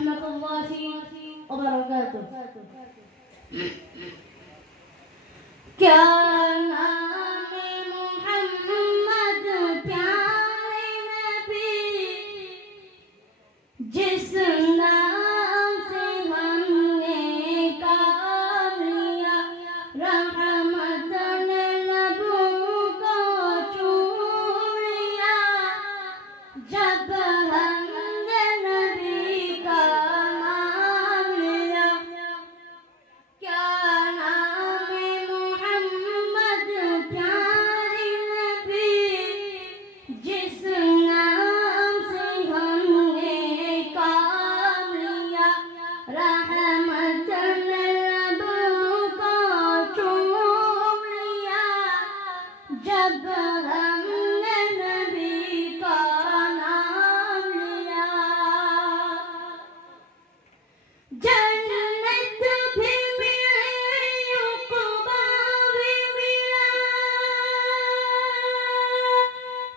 warahmatullahi wabarakatuh. क्या नाम मोहम्मद प्यारे नबी, जिस नाम से हमने काम लिया, रहमतन लबों को चूम लिया। जब हमने नबी का नाम लिया, क्या नाम मोहम्मद प्यारे नबी, जिस नाम से हमने काम लिया, रहमतन लबों को चूम लिया। जब हमने नबी का नाम लिया, जन्नत भी मिली, उक़बा भी मिला,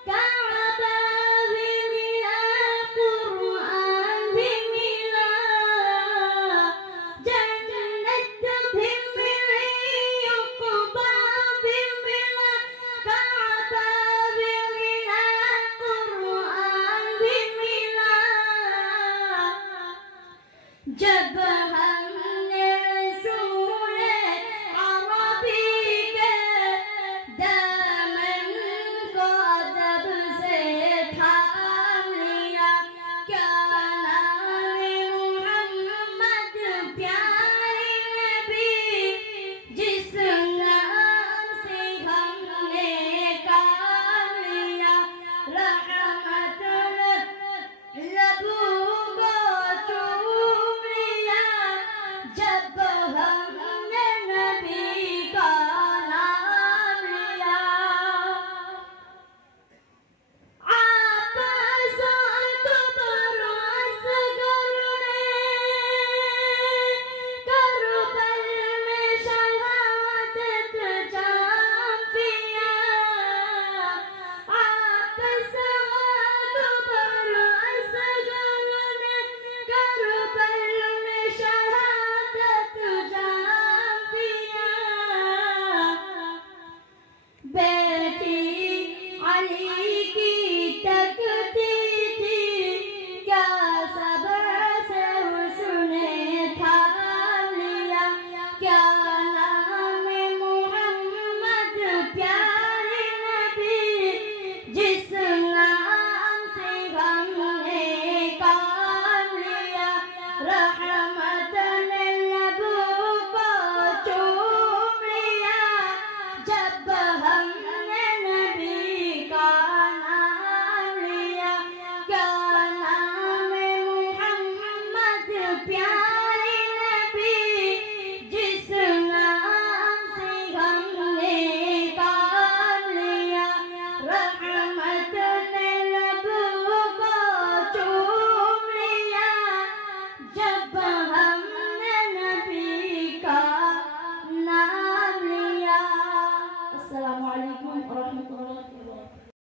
काबा भी मिला, कुरान भी मिला। जन्नत भी मिली, उक़बा भी मिला, काबा भी मिला, कुरान भी मिला। जब